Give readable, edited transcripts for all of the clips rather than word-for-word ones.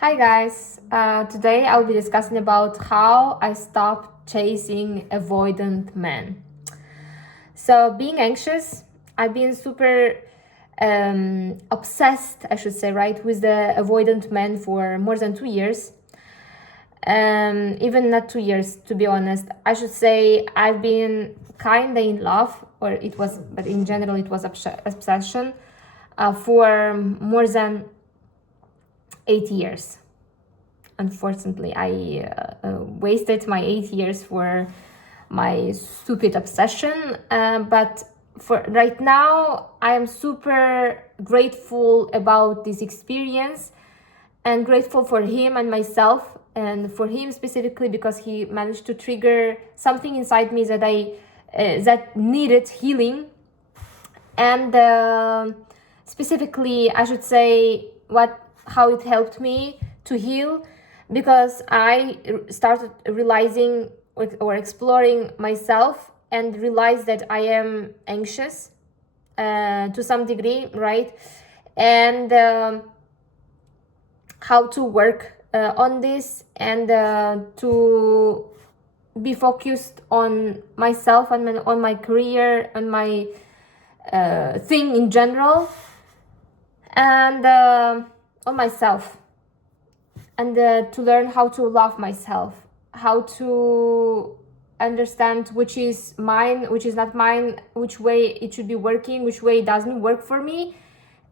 Hi guys, today I'll be discussing about how I stopped chasing avoidant men. So being anxious, I've been super obsessed, I should say, right, with the avoidant men for more than 2 years. Even not 2 years, to be honest. I should say I've been kinda in love, but in general it was obsession for more than 8 years. Unfortunately, I wasted my 8 years for my stupid obsession. But for right now, I am super grateful about this experience and grateful for him and myself, and for him specifically because he managed to trigger something inside me that needed healing. And specifically, I should say how it helped me to heal, because I started realizing or exploring myself and realized that I am anxious to some degree, right? And how to work on this, and to be focused on myself and on my career and my thing in general, and on myself, and to learn how to love myself, how to understand which is mine, which is not mine, which way it should be working, which way it doesn't work for me,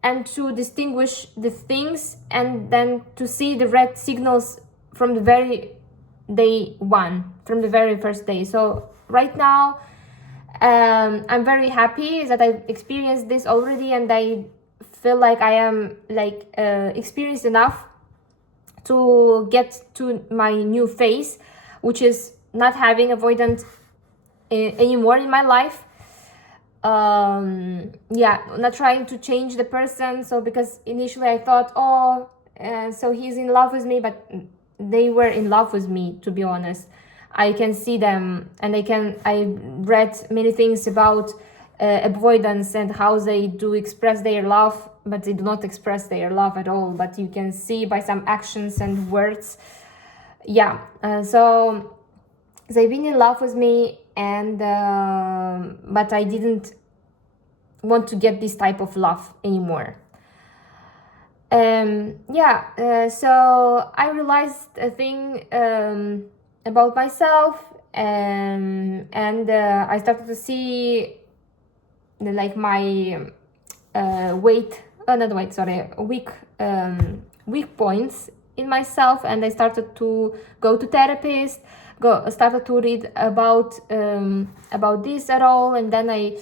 and to distinguish the things, and then to see the red signals from the very day one, from the very first day. So right now, I'm very happy that I've experienced this already, and I feel like I am experienced enough to get to my new phase, which is not having avoidant anymore in my life. Not trying to change the person. So because initially I thought, so he's in love with me, but they were in love with me, to be honest. I can see them, and I read many things about avoidance and how they do express their love, but they do not express their love at all, but you can see by some actions and words. So they've been in love with me, and but I didn't want to get this type of love anymore. So I realized a thing about myself, and I started to see my weak points in myself, and I started to go to therapist, started to read about this at all, and then I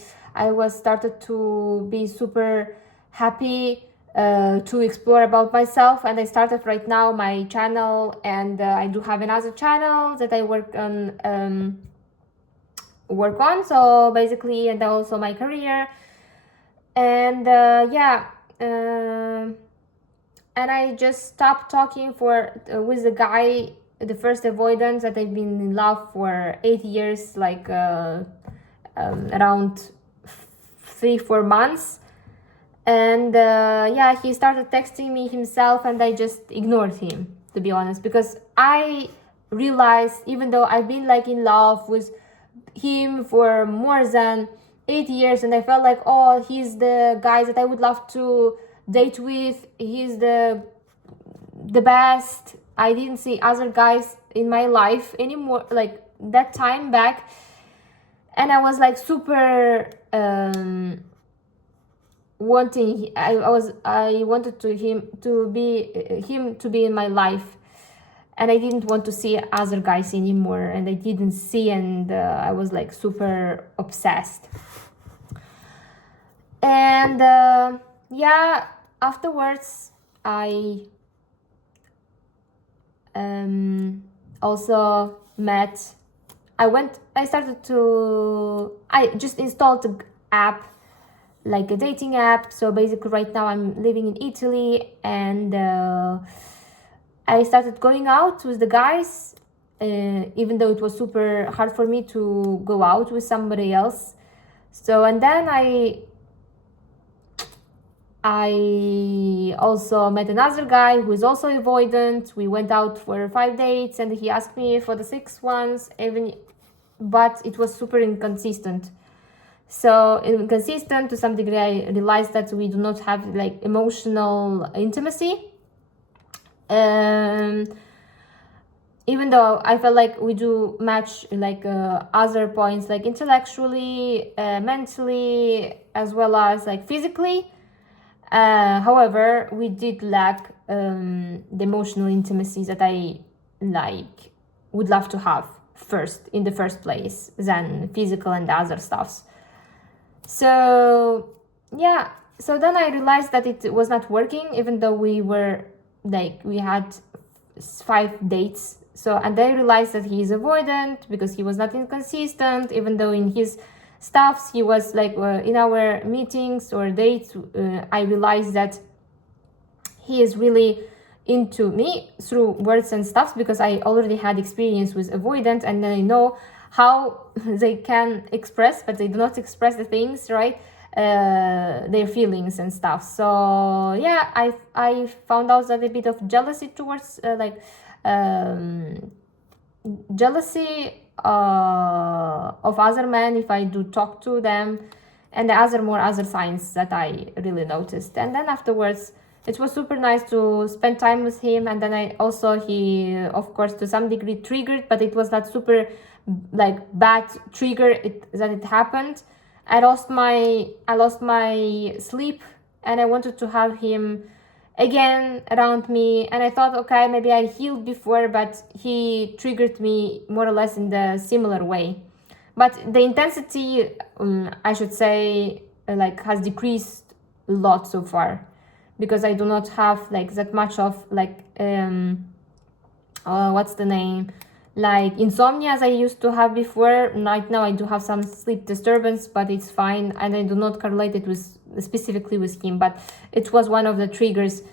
was started to be super happy to explore about myself, and I started right now my channel, and I do have another channel that I work on. So basically, and also my career, and and I just stopped talking with the guy, the first avoidance that I've been in love for 8 years, around 3-4 months. And he started texting me himself, and I just ignored him, to be honest, because I realized, even though I've been in love with him for more than 8 years, and I felt like, he's the guy that I would love to date with, he's the best. I didn't see other guys in my life anymore, that time back, and I was super I wanted him to be in my life, and I didn't want to see other guys anymore, and I didn't see, and I was super obsessed. And afterwards I also met. I just installed an app, like a dating app. So basically right now I'm living in Italy, and I started going out with the guys, even though it was super hard for me to go out with somebody else. So, and then I also met another guy who is also avoidant. We went out for 5 dates and he asked me for the 6th ones, even, but it was super inconsistent. So inconsistent to some degree. I realized that we do not have like emotional intimacy. Even though I felt like we do match like other points, like intellectually, mentally, as well as like physically. However, we did lack the emotional intimacy that I like would love to have first in the first place than physical and other stuffs. So yeah, so then I realized that it was not working, even though we were like we had 5 dates. So, and I realized that he is avoidant because he was not inconsistent, even though in his stuffs he was like in our meetings or dates, I realized that he is really into me through words and stuffs, because I already had experience with avoidant, and then I know how they can express, but they do not express the things, right? Their feelings and stuff. So yeah, I found out that a bit of jealousy towards jealousy of other men if I do talk to them, and the other signs that I really noticed. And then afterwards, it was super nice to spend time with him. And then he of course to some degree triggered, but it was not super like bad trigger that it happened. I lost my sleep, and I wanted to have him again around me, and I thought, okay, maybe I healed before, but he triggered me more or less in the similar way. But the intensity, I should say, like has decreased a lot so far, because I do not have like that much of like what's the name, like insomnia as I used to have before. Right now I do have some sleep disturbance, but it's fine, and I do not correlate it with specifically with him, but it was one of the triggers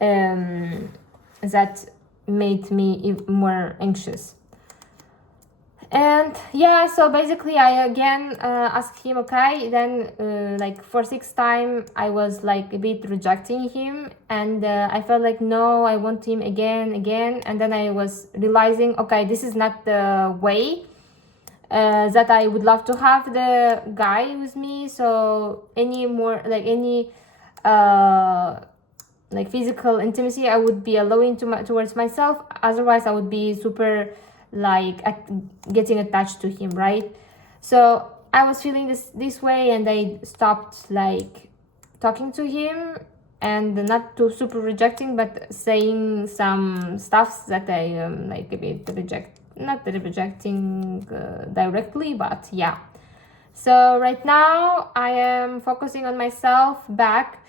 that made me more anxious. And yeah, so basically I again asked him, okay, then like for 6th time I was like a bit rejecting him, and I felt like, no, I want him again, and then I was realizing, okay, this is not the way that I would love to have the guy with me. So any more like any like physical intimacy I would be allowing towards myself, otherwise I would be super like getting attached to him, right? So I was feeling this way, and I stopped like talking to him, and not too super rejecting, but saying some stuff that I like a bit not rejecting directly, but yeah. So right now I am focusing on myself back,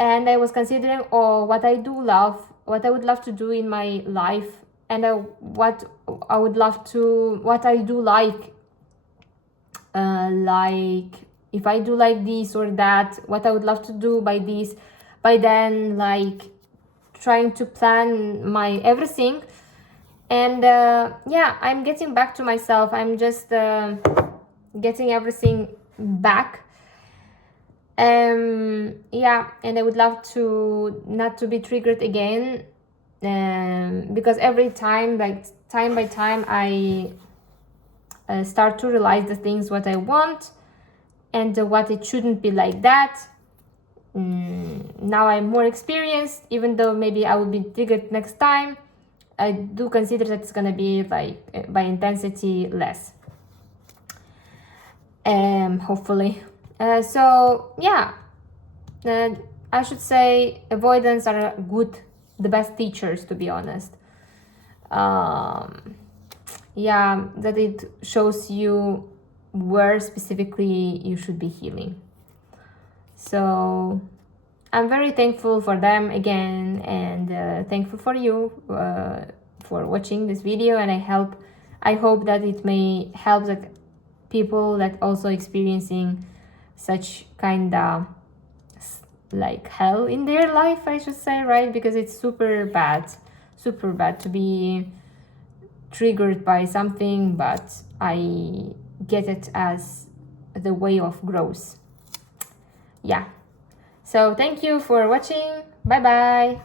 and I was considering what I do love, what I would love to do in my life, and what I do like if I do like this or that, what I would love to do by then, like trying to plan my everything. And yeah, I'm getting back to myself. I'm just getting everything back. Yeah, and I would love to not to be triggered again, because every time, like time by time, I start to realize the things what I want, and what it shouldn't be like that. Now I'm more experienced, even though maybe I will be triggered next time. I do consider that it's gonna be like by intensity less, hopefully. So yeah, I should say avoidance are the best teachers, to be honest. Yeah, that it shows you where specifically you should be healing. So I'm very thankful for them again, and thankful for you for watching this video, and I hope that it may help the people that also experiencing such kind of like hell in their life, I should say, right? Because it's super bad to be triggered by something, but I get it as the way of growth. Yeah. So thank you for watching. Bye bye.